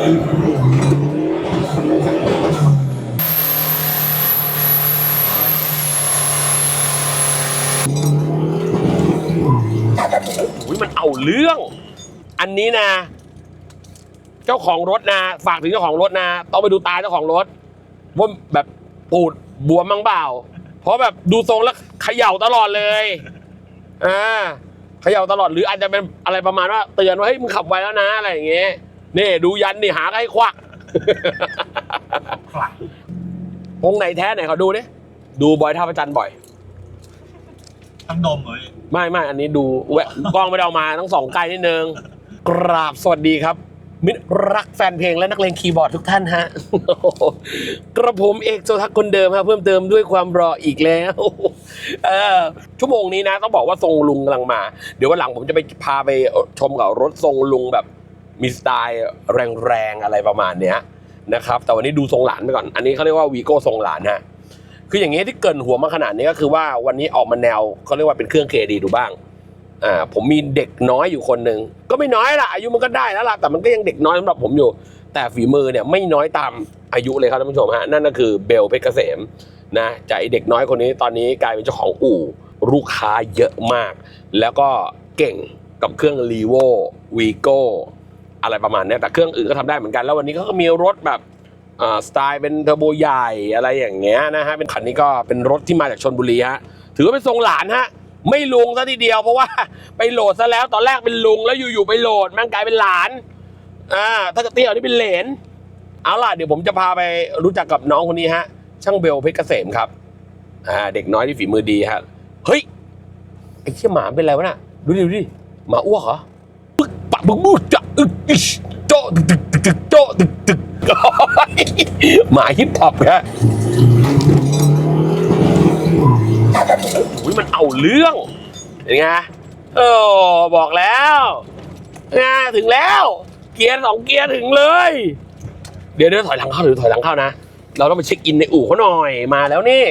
อุ้ยมันเอาเรื่อง อันนี้นะ เจ้าของรถนะ ฝากถึงเจ้าของรถนะ ต้องไปดูตาเจ้าของรถว่าแบบปูดบวมมั้งเปล่า เพราะแบบดูทรงแล้วเขย่าตลอดเลยอ่าเขย่าตลอดหรืออาจจะเป็นอะไรประมาณว่าเตือนว่าเฮ้ยมึงขับไวแล้วนะอะไรอย่างเงี้ย นี่ดูยันนี่หาให้ควักคลักองค์ไหนแท้ไหนเขาดูดิดูบอยท่าประจันทร์บ่อย ทั้งดมเลยไม่ไม่อันนี้ดูแวะกล้องไม่ได้เอามาต้องสองไกลนิดนึง กราบสวัสดีครับ มิตรรักแฟนเพลงและนักเลงคีย์บอร์ดทุกท่านฮะ กระผมเอกโซทักคนเดิมครับเพิ่มเติมด้วยความรออีกแล้วเออชั่วโมงนี้นะ ต้องบอกว่าทรงลุงกำลังมา เดี๋ยววันหลังผมจะไปพาไปชมกับรถทรงลุงแบบ มีสไตล์แรงๆอะไรประมาณเนี้ยนะครับ แต่วันนี้ดูทรงหลานไปก่อน อันนี้เขาเรียกว่าวีโก้ทรงหลานฮะคืออย่างนี้ที่เกินหัวมาขนาดนี้ก็คือว่าวันนี้ออกมาแนวเขาเรียกว่าเป็นเครื่องเคดีดูบ้างอ่าผมมีเด็กน้อยอยู่คนหนึ่งก็ไม่น้อยละอายุมันก็ได้แล้วล่ะแต่มันก็ยังเด็กน้อยสำหรับผมอยู่ แต่ฝีมือเนี่ยไม่น้อยตามอายุเลยครับท่านผู้ชมฮะนั่นก็คือเบลเพชรเกษมนะจากเด็กน้อยคนนี้ตอนนี้กลายเป็นเจ้าของอู่ลูกค้าเยอะมาก แล้วก็เก่งกับเครื่องรีโววีโก้ อะไรประมาณเนี้ยแต่เครื่องอื่นก็ทำได้เหมือนกัน แล้ววันนี้เขาก็มีรถแบบสไตล์เป็นเทอร์โบใหญ่อะไรอย่างเงี้ยนะฮะเป็นคันนี้ก็เป็นรถที่มาจากชนบุรีฮะถือว่าเป็นทรงหลานฮะไม่ลุงซะทีเดียวเพราะว่าไปโหลดซะแล้วตอนแรกเป็นลุงแล้วอยู่ๆไปโหลดมันกลายเป็นหลานอ่าถ้าจะเตี้ยนี่เป็นเหลนเอาล่ะเดี๋ยวผมจะพาไปรู้จักกับน้องคนนี้ฮะ ช่างเบลเพชรเกษมครับอ่าเด็กน้อยที่ฝีมือดีฮะเฮ้ยไอ้เชี่ยหมาเป็นอะไรวะน่ะดูดิดูดิหมาอ้วกเหรอ บึกบูจะอึกอิชโจตึกตึกตึกโจตึกตึกหมาฮิปฮอปฮะอุ้ยมันเอาเรื่องเห็นไงโอ้บอกแล้วไงถึงแล้ว เกียร์สองเกียร์ถึงเลย เดี๋ยวเดี๋ยวถอยหลังเข้าหรือถอยหลังเข้านะ เราต้องไปเช็คอินในอู่เขาหน่อยมาแล้วนี่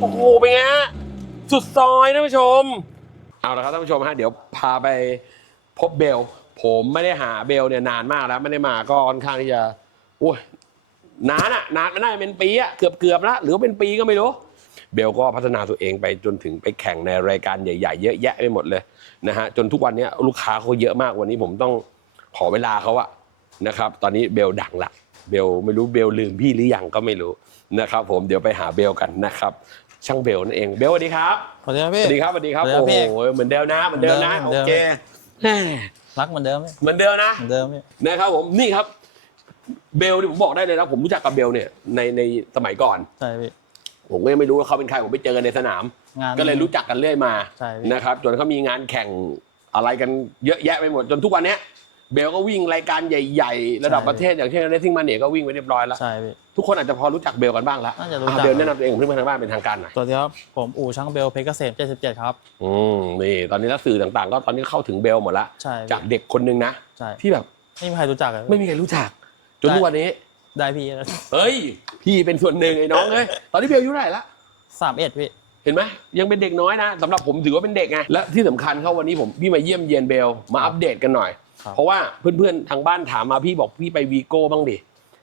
โอ้โห เป็นไงฮะ สุดซอย ท่านผู้ชม เอาละครับท่านผู้ชมฮะเดี๋ยวพาไปพบเบล ผมไม่ได้หาเบลเนี่ยนานมากแล้วไม่ได้มาก็ค่อนข้างที่จะโอ้ยนานอะนานมันน่าจะเป็นปีอะเกือบเกือบแล้วหรือว่าเป็นปีก็ไม่รู้ เบลก็พัฒนาตัวเองไปจนถึงไปแข่งในรายการใหญ่ ๆ เยอะแยะไปหมดเลยนะฮะจนทุกวันนี้ลูกค้าเขาเยอะมากวันนี้ผมต้องขอเวลาเขาอะนะครับ ตอนนี้เบลดังละเบลไม่รู้เบลลืมพี่หรือยังก็ไม่รู้นะครับ ผมเดี๋ยวไปหาเบลกันนะครับ ช่างเบลนั่นเองเบลสวัสดีครับสวัสดีครับสพี่ วัสดีครับสวัสดีครับสวัสดีโอ้ครับโหพี่เหมือนเดิมนะเหมือนเดิมนะเหมืโออนเดิมเคแหม่รักเหมือนเดิมพี่เหมือนเดิมนะ เหมือนเดิมพี่ นะครับผมนี่ครับ เบลที่ผมบอกได้เลยนะผมรู้จักกับเบลเนี่ยในในสมัยก่อน ใช่พี่ ผมก็ยังไม่รู้ว่าเขาเป็นใครผมไปเจอกันในสนาม งาน ก็เลยรู้จักกันเรื่อยมาใช่พี่ นะครับจนเขามีงานแข่งอะไรกันเยอะแยะไปหมดจนทุกวันเนี้ยเบลก็วิ่งรายการใหญ่ ๆ ระดับประเทศอย่างเช่นเรซิ่งมาเนียก็วิ่งไปเรียบร้อยแล้ว ใช่พี่ ทุกคนอาจจะพอรู้จักเบลกันบ้างแล้วน่าจะรู้จัก อ่เบลแนะนำตัวเองเพื่อนๆทางบ้านเป็นทางการหน่อย สวัสดีครับ ผมอู่ช่างเบลเพชรเกษม77 ครับ อืมนี่ตอนนี้แล้วสื่อต่างๆ ก็ตอนนี้เข้าถึงเบลหมดละใช่พี่จากเด็กคนนึงนะ ใช่ที่แบบไม่มีใครรู้จักเลยไม่มีใครรู้จัก จนทุกวันนี้ ได้พี่แล้วเฮ้ย พี่เป็นส่วนหนึ่งไอ้น้องเอ้ยตอนนี้เบลอายุเท่าไหร่ละสามเอ็ดพี่ เห็นไหมยังเป็นเด็กน้อยนะสำหรับผมถือว่าเป็นเด็กไงและที่สำคัญเขาวันนี้ผมพี่มาเยี่ยมเยียนเบลมาอัปเดตกันหน่อย ครับ เพราะว่าเพื่อนๆทางบ้านถามมาพี่บอกพี่ไปวีโก้บ้างดิ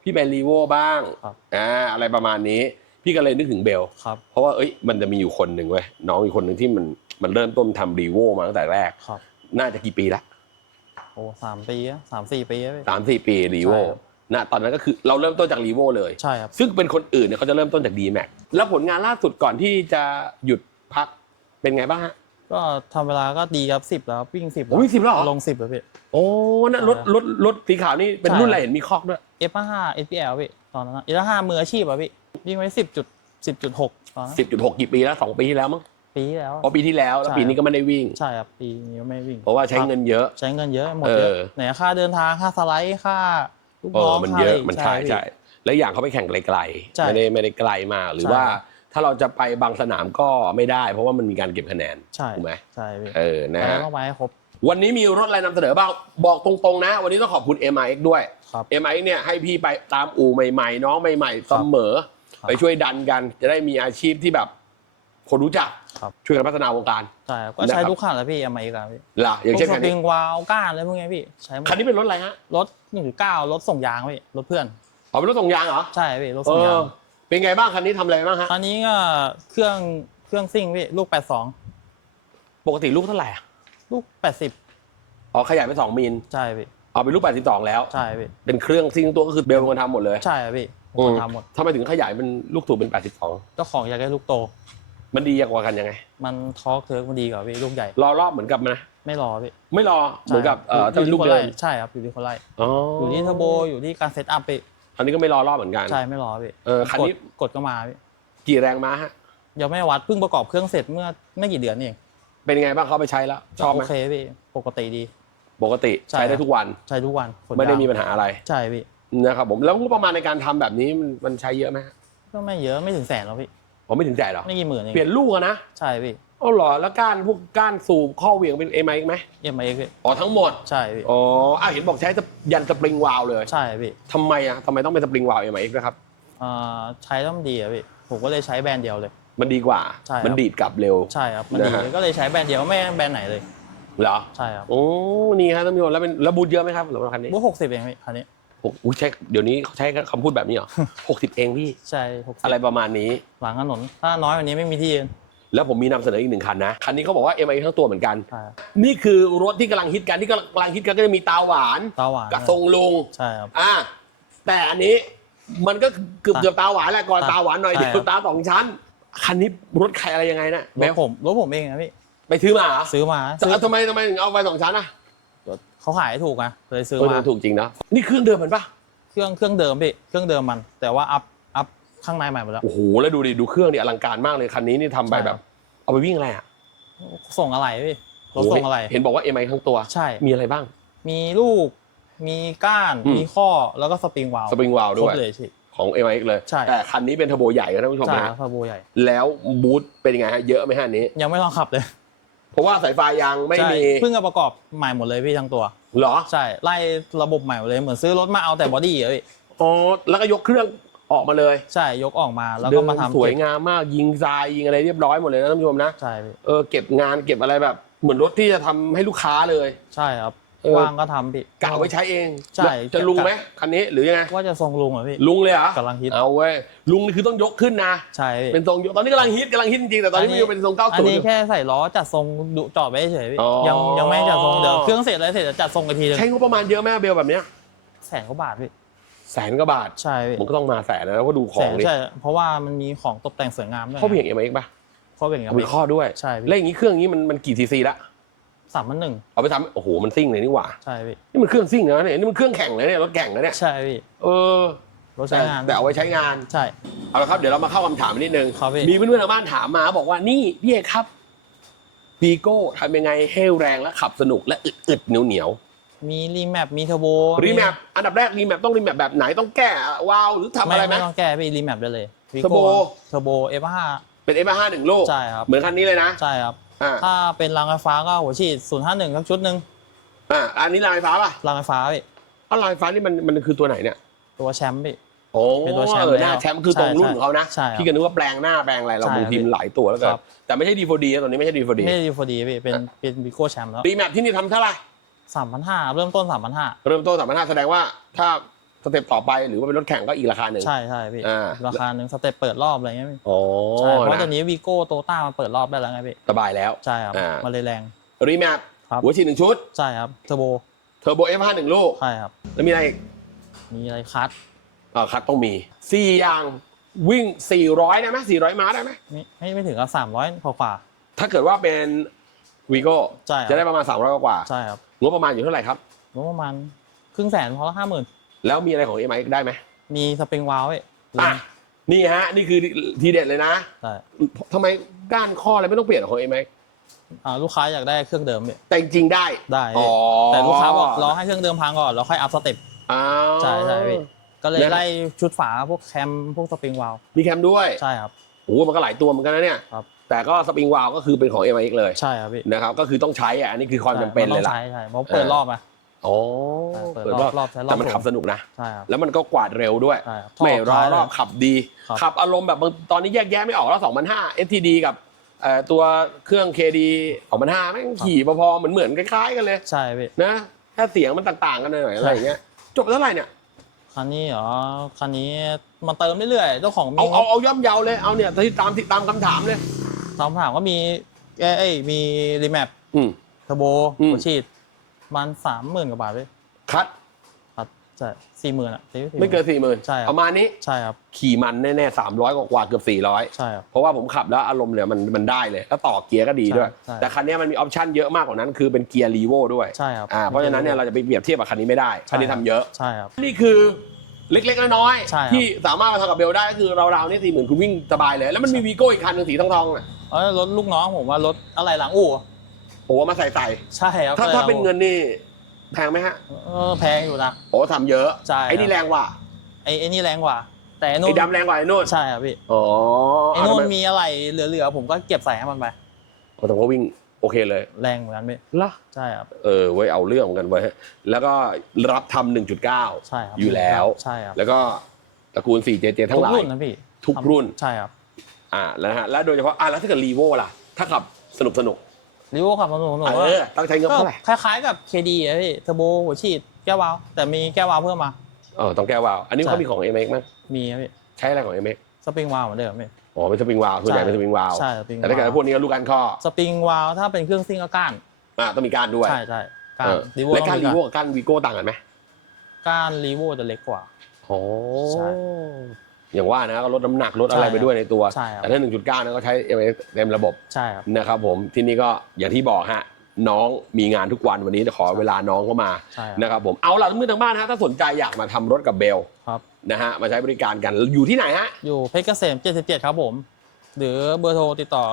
พี่ไปรีโวบ้างครับอ่าอะไรประมาณนี้ พี่ก็เลยนึกถึงเบลครับ เพราะว่าเอ้ยมันจะมีอยู่คนหนึ่งเว้ยน้องอีกคนหนึ่งที่มันมันเริ่มต้นทำรีโวมาตั้งแต่แรก ครับ น่าจะกี่ปีละโอ้สามปีอะสามสี่ปีอะพี่ สามสี่ปีรีโวใช่ครับ นะตอนนั้นก็คือเราเริ่มต้นจากรีโวเลย ใช่ครับ ซึ่งเป็นคนอื่นเนี่ยเขาจะเริ่มต้นจาก d m a x แล้วผลงานล่าสุดก่อนที่จะหยุดพักเป็นไงบ้างฮะ ก็ทำเวลาก็ดีครับสิบแล้ววิ่งสิบโอ้วิ่ง10แล้วเหรอ ลงสิบแล้วพี่ โอ้นั่นรถรถรถสีขาวนี่เป็นใช่ รุ่นอะไรเห็นมีคอกด้วย F ห้า SPL พี่ตอนนั้นเอห้ามืออาชีพอะพี่วิ่งไว้สิบจุดสิบจุดหกตอนนั้น10.6กี่ปีแล้ว2ปีที่แล้วมั้งปีที่แล้ว เพราะปีที่แล้วแล้วใช่ ปีนี้ก็ไม่ได้วิ่ง ใช่ครับปีนี้ก็ไม่วิ่งเพราะว่าใช้เงินเยอะ ใช้เงินเยอะหมดเอเยออะไหนค่าเดินทางค่าสไลด์ค่าลูกเอน้อองมันค่าเยอะไรมันใช่พี่ ใช่แล้วอย่างเขาไปแข่งไกลใช่ๆไม่ได้ไม่ได้ไกลมากหรือใช่ ว่า ถ้าเราจะไปบางสนามก็ไม่ได้ เพราะว่ามันมีการเก็บคะแนนใช่ถูกไหมใช่พี่เออนะแต่ฮะต้องไปให้ครบ วันนี้มีรถอะไรนำเสนอบ้างบอกตรงๆนะ วันนี้ต้องขอบคุณ MIX ด้วย ครับ MIX เนี่ยให้พี่ไปตามอู่ใหม่ๆ น้องใหม่ๆเสมอ ครับไปช่วยดันกัน จะได้มีอาชีพที่แบบ คนรู้จัก ครับ ช่วยกันพัฒนาวงการ ใช่ครับก็ใช้นะครับ ทุกคันแหล้วพี่เอามาอีกครับพี่ล่ะอย่างเช่นพวกคัสนปรินี้งวาล์วก้านอะไรพวกเนี้ยพี่ใช้หมดคันนี้เป็นรถอะไรฮะรถหนึ่งเก้ารถส่งยางพี่รถเพื่อน อ๋อเป็นรถส่งยางเหรอ ใช่พี่รถเอส่งยาอง เป็นไงบ้างคันนี้ทำอะไรบ้างฮะ อันนี้ก็เครื่องเครื่องซิ่งพี่ลูก 82 ปกติลูกเท่าไหร่อะลูก 80 อ๋อขยายไปสองมิลใช่พี่เอาเป็นลูก 82 แล้ว ใช่พี่เป็นเครื่องซิ่งตัวก็คือเบลเป็นคนทำหมดเลยใช่พี่ผมอืมทำหมดทำไมถึงขยายเป็นลูกสูบเป็นเจ้าของอยากได้ลูกโต82มันดีกว่ากันยังไง มันทอร์กเทิร์กมันดีกว่าพี่ลูกใหญ่ รอรอบเหมือนกับมันนะ ไม่รอพี่ไม่รอเหมือนกับเอ่อใช่ถ้าเป็นลูกคนเดิไล่มใช่ครับอยู่ที่คนไล่อ๋อออยู่ที่เทอร์โบอยู่ที่การเซตอัพพี่ อันนี้ก็ไม่รอรอบเหมือนกัน ใช่ไม่รอพี่เออคันนี้ กดกดก็มาพี่กี่แรงม้าฮะ ยังไม่วัดเพิ่งประกอบเครื่องเสร็จเมื่อไม่กี่เดือนนี่เองเป็นยังไงบ้างเขาเอาไปใช้แล้วชอบไหมโอเคพี่ปกติดี ปกติใช่ใช้ได้ครับทุกวันใช้ทุกวันขนไม่ได้ยางมีปัญหาอะไรใช่พี่นะครับผมแล้วงบประมาณในการทำแบบนี้มันมันใช้เยอะไหมฮะก็ไม่เยอะไม่ถึงแสนหรอกพี่ผมไม่ถึงแสนหรอไม่กี่หมื่นเองเปลี่ยนลูกอะนะ ใช่พี่ อ๋อเหรอแล้วก้านพวกก้านสูบข้อเหวี่ยงเป็นเอ็มไอไหมเอ็มไอพี่อ๋อทั้งหมดใช่พี่อ๋ออ้าวเห็นบอกใช้ยันสปริงวาลวเลยใช่พี่ทำไมอะทำไมต้องเป็นสปริงวาลเอ็มไอนะครับอ่าใช้แล้วมันดีอะพี่ผมก็เลยใช้แบรนด์เดียวเลย มันดีกว่า ใช่ครับ มันดีดกลับเร็ว ใช่ครับมันดีนะฮะ ก็เลยใช้แบรนด์เดียวไม่แบรนด์ไหนเลย เหรอใช่ครับโอ้นี่ครับท่านผู้ชมแล้วเป็นแล้วบูทเยอะไหมครับสำหรับคันนี้บูหกสิบเองพี่คันนี้หกอุ้ยใช้เดี๋ยวนี้เขาใช้คำพูดแบบนี้เหรอ หกสิบเองพี่ใช่หกสิบอะไรประมาณนี้ หลังถนนถ้าน้อยกว่านี้ไม่มีที่ยืน แล้วผมมีนำเสนออีกหนึ่งคันนะคันนี้เขาบอกว่า MI ทั้งตัวเหมือนกัน ใช่ครับนี่คือรถที่กำลังฮิตกันที่กำลังฮิตกันก็จะมีตาหวานตาหวานกับทรงลุงใช่ครับ อ่าแต่อันนี้มันก็เกือบอะเกือบตาหวานแหละก่อนอะตาหวานหน่อยใช่เดี๋ยวครับตาสองชั้น คันนี้รถใครอะไรยังไงนะรแบถบผมรถผมเองนะพี่ไปซื้อมาเหรอซื้อมาแต่ซื้อทำไมทำไมถึงเอาไปสองชั้นอะเขาขายถูกไงเลยซื้อเออมาถูกจริงนะนี่เครื่องเดิมเหมือนปะเครื่องเครื่องเดิมพี่เครื่องเดิมมัน แต่ว่าอัพอัพ ข้างในใหม่หมดแล้ว โอ้โหแล้วดูดิดูเครื่องดิอลังการมากเลยคันนี้นี่ทำไปใช่ แบครับบเอาไปวิ่งอะไรอะส่งอะไรพี่รถส่งอะไรเห็นบอกว่า MI ทั้งตัว ใช่ มีอะไรบ้าง มีลูก มีก้าน อืม มีข้อแล้วก็สปริงวาล์วสปริงวาลครด้บวยเลยพี่ของ MIX เลย ใช่ แต่คันนี้เป็นเทอร์โบใหญ่นะท่านผู้ชมใช่นะพาโบใหญ่ แล้วบูทเป็นยังไงฮะเยอะไหมฮะอันนี้ ยังไม่ลองขับเลยเพราะว่าสายไฟยังไม่ใช่มีเพิ่งจะประกอบใหม่หมดเลยพี่ทั้งตัว เหรอใช่ไล่ระบบใหม่หมดเลยเหมือนซื้อรถมาเอาแต่บอดี้อะพี่อ๋อแล้วก็ยกเครื่อง ออกมาเลยใช่ยกออกมาแล้วเดิก็นมาทำสวยเก็บงามมากยิงทรายยิงอะไรเรียบร้อยหมดเลยนะท่านผู้ชมนะใช่พี่เออเก็บงานเก็บอะไรแบบ เหมือนรถที่จะทำให้ลูกค้าเลย ใช่ครับเออว่างก็ทำพี่กะไว้ใช้เอง ใช่แล้วจะลุงไหมคันนี้หรือยังไงว่าจะทรงลุงเหรอพี่ลุงเลยเหรอกำลังฮิตเอาเว้ยลุงนี่คือต้องยกขึ้นนะใช่พี่เป็นทรงยกตอนนี้กำลังฮิตกำลังฮิตจริงๆแต่ตอนนี้อันมันนี้ยังเป็นทรงเก้าอันศูนนี้ย์แค่ใส่ล้อจัดทรงดุจอดไว้เฉยๆพี่อ๋อยังยังไม่จัดทรงเดี๋ยวเครื่องเสร็จแล้วเสร็จจะจัดทรงอีกทีนึงใช้งบประมาณเยอะไหมเบลแบบเนี้ยแสนกว่าบาทพี่ แสนกว่าบาท ใช่พี่มันก็ต้องมาแสนนะแล้วก็ดูขแสองนดิใช่เพราะว่ามันมีของตกแต่งสวยงามด้วยข้อเบี่ยงเอ็มเอ็กป่ะข้อเบี่ยงครับมีข้อด้วยใช่พี่แล้วอย่างนี้เครื่องนี้มันมันกี่ซีซีละสามพันหนึ่งเอาไปทำโอ้โหมันซิ่งเลยนี่หว่าใช่พี่นี่มันเครื่องซิ่งนะเนี่ยนี่มันเครื่องแข่งเลยเนี่ยรถแข่งนะเนี่ยใช่พี่เออรถใช้แต่งานแต่เอาไว้ใช้งาน ใช่ เอาละครับเดี๋ยวเรามาเข้าคำถามนิดนึง ครับพี่ มีเพื่อนๆทางบ้านถามมาบอกว่านี่พี่เอกครับบีโก้ทำยังไงให้แรงและขับสนุกและอึดๆเหนียวเหนียว มีรีแมปมีเทอร์โบรีแมปอันดับแรกรีแมปต้องรีแมปแบบไหนต้องแก้วาล์วหรือทำอะไรไหมไม่ต้องแก้พี่รีแมปได้เลยเทอร์โบเทอร์โบ F5 เป็น F 5หนึ่งลูกใช่ครับเหมือนคันนี้เลยนะใช่ครับอ่าถ้าเป็นรางไฟฟ้าก็หัวฉีด051สักชุดหนึ่งอ่าอันนี้ลายไฟฟ้าป่ะรางไฟฟ้าพี่อ้าวลายไฟฟ้านี่มันมันคือตัวไหนเนี่ย ตัวแชมป์พี่โอ้เป็นตัวแชมป์เออหน้าแล้วแชมป์คือตรงรุ่นของเขานะใช่ครับพี่ก็นึกว่าแปลงหน้าแปลงอะไรเราใช่บางทีครับมันหลายตัวแล้วกันครับแต่ไม่ใช่ดีโฟดีตอนนี้ไม่ใช่ดีโฟดีไม่ได้ดีพอดีพี่เป็นเป็นวิโก้แชมป์แล้วรีแมปที่นี่ทำเท่าไหร่ สามพันห้าเริ่มต้นสามพันห้าเริ่มต้นสามพันห้าแสดงว่าถ้าสเต็ปต่อไปหรือว่าเป็นรถแข่งก็อีกราคาหนึ่ง ใช่ใช่พี่อ่า ราคาหนึ่งสเต็ปเปิดรอบอะไรเงี้ยพี่โอ้ใช่เพราะนะตอนนี้วีโก้โตต้ามาเปิดรอบได้แล้วไงพี่สบายแล้ว ใช่ครับอ่ามันเลยแรง รีแมปครับ หัวฉีดหนึ่งชุดใช่ครับเทอร์โบเทอร์โบ F5 หนึ่งลูก ใช่ครับ แล้วมีอะไรอีกมีอะไรคัทอ่าคัดต้องมีสี่อย่างวิ่ง 400 ได้ไหม400 ม้าได้ไหมไม่ไม่ไม่ถึงกับสามร้อยกว่า ถ้าเกิดว่าเป็นวีโก้ใช่ครับ จะได้ประมาณ 300 กว่าๆ ใช่ครับ งบประมาณอยู่เท่าไหร่ครับ งบประมาณครึ่งแสนพอละห้าหมื่นแล้วมีอะไรของ m i ได้ไหมมีสปริงวาล์วพี่อะนี่ฮะ นี่คือทีเด็ดเลยนะใช่ทำไมก้านข้ออะไรไม่ต้องเปลี่ยนของ m i อ่าลูกค้าอยากได้เครื่องเดิมพี่แต่จริงๆได้ได้อ๋อพี่แต่ลูกค้าบอกรอให้เครื่องเดิมพังก่อนแล้วค่อยอัพสเต็ปอ้าวใช่ใช่พี่ก็เลยนะไล่ชุดฝาพวกแคมพวกสปริงวาล์วมีแคมด้วยใช่ครับโอ้โหมันก็หลายตัวเหมือนกันนะเนี่ยครับ แต่ก็สปริงวาลก็คือเป็นของ m i เลยใช่ครับพี่นะครับก็คือต้องใช่อะอันนี้คือความจำเป็นเลยใช่ล่ะใช่ใช่เพราะเปิดรอบอะอ๋อใช่เปิดเปิดรรออบบรอบใช้รอบแต่มันขับผมสนุกนะใช่ครับแล้วมันก็กวาดเร็วด้วยใช่ครับไม่รอท้ายรอบขับดีครับขับอารมณ์แบบบางตอนนี้แยกแยะไม่ออกแล้ว2005 STD กับเอ่อตัวเครื่อง KD 2005แม่งขี่พอๆเหมือนเหมือนๆคล้ายๆกันเลยใช่พี่นะแค่เสียงมันต่างๆกันหน่อยอะไรอย่างเงี้ยจบเท่าไหร่เนี่ยคันนี้เหรอคันนี้มันเติมเรื่อยๆเจ้าของมีเอางเอาบเอาย่อมเยาเลยเอาเนี่ยที่ตามที่ตามคำถามเลย ตามถามก็มีเอ้ยเอ้ยมีรีแมปอืม เทอร์โบอืม หัวฉีดมันสามหมื่นกว่าบาทเลยคัดครับใช่สี่หมื่นอะไม่เกินสี่หมื่นใช่ครับ ประมาณนี้ใช่ครับขี่มันแน่ๆสามร้อยกว่าๆเกือบสี่ร้อย ใช่ครับ เพราะว่าผมขับแล้วอารมณ์เนี่ยมันมันได้เลยแล้วต่อเกียร์ก็ดีด้วย ใช่ใช่ แต่คันนี้มันมีออปชั่นเยอะมากกว่านั้น คือเป็นเกียร์รีโวด้วยใช่ครับ อ่าเพราะฉะนั้นเนี่ยเราจะไปเปรียบเทียบกับคันนี้ไม่ได้คันนี้ทำเยอะ ใช่ครับ นี่คือเล็กๆน้อยใช่ครับๆที่สามารถมาทำกับเบลได้ก็คือเราๆนี่สี่หมื่นคุณวิ่งสบายเลย แล้วมันมีวีโก้อีกคันหนึ่งสีทองๆอะ เอ้ยรถลูกน้องผมว่ารถอะไรหลังอู่โอ้มาใส่ใส่ใช่ครับถ้าอะไรหถ้าลังเป็นอู่เงินนี่แพงไหมฮะเออแพงอยู่นะโอ้ทำเยอะใช่ไอ้นี่ครับแรงกว่าไอ้ไอ้นี่แรงกว่า แต่ไอ้นู่ไอ้นดำแรงกว่าไอ้นู่นใช่ครับพี่อ๋อไอ้นู่นมีอะไรเหลือๆผมก็เก็บใส่ให้มันไปโอ้แต่ว่าวิ่งโอเคเลย แรงเหมือนกันพี่ล่ะใช่ครับเออไว้ยเอาเรื่องเหมือนกันไว้ยแล้วก็รับทำหนึ่งจุดเก้าใช่ครับอยู่แล้วใช่ครับแล้วก็ตระกูล 4JJ ทั้งทุหกลายรุ่นนะพี่ทุกรุ่นใช่ครับ อ่าแล้วนะฮะแล้วโดยเฉพาะอ่าแล้วถ้าเกิดรีโวล่ะ ถ้าขับสนุกสนุกรีโวขับสนุกสนุกเออต้องใช้เงินก็เท่าไหร่คล้ายๆกับ KD อะพี่เทอร์โบหัวฉีดแก้ววาล์วแต่มีแก้ววาล์วเพิ่มมา เออต้องแก้วาล์วอันนี้ใช่ เขามีของ MX มั้ยมีครับพี่ใช้อะไรของ MX สปริงวาล์วเหมือนเดิมพี่ อ๋อเป็นสปริงวาล์วส่วนใหญ่เป็นสปริงวาล์วใช่สปริงแต่ถ้าเกิดพวกนี้ก็ลูกกันข้อสปริงวาล์วถ้าเป็นเครื่องซิ่งก็ก้านอ่าต้องมีการด้วยใช่ใช่ก้าเอนอรีโวและการต้องมีรีโวกับการวีโก้ต่างกันไหมก้านรีโวจะเล็กกว่า โอ้ใช่ อย่างว่านะก็ลดน้ำหนักลดอะไรใช่ไปด้วยในตัว ใช่ครับ แต่ถ้า 1.9นั้นก็ใช้ MX เต็มระบบใช่ครับ นะครับผมที่นี่ก็อย่างที่บอกฮะน้องมีงานทุกวันวันนี้จะขอเวลาน้องเข้ามาใช่ครับ นะครับผมเอาล่ะมือทางบ้านฮะถ้าสนใจอยากมาทำรถกับเบลครับ นะฮะมาใช้บริการกันอยู่ที่ไหนฮะอยู่เพชรเกษม 77 ครับผม หรือเบอร์โทรติดต่อ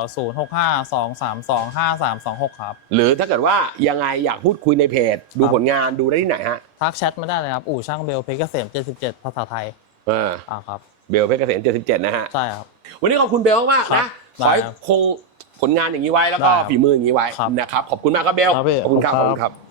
0652325326 ครับ หรือถ้าเกิดว่ายังไงอยากพูดคุยในเพจ ดูครับ ผลงานดูได้ที่ไหนฮะทักแชทมาได้เลยครับ อู่ช่างเบลเพชรเกษม 77 ภาษาไทย เออ อ่าครับ เบลเพชรเกษม77 นะฮะ ใช่ครับ วันนี้ขอบคุณเบลมากครันะบขอให้ได้ครับคงผลงานอย่างนี้ไว้แล้วก็ได้ครับฝีมืออย่างนี้ไว้ครับนะครับ ขอบคุณมากครับเบล ครับพี่ขอบคุณครับขขออบบคุคุณณคครัรับ บ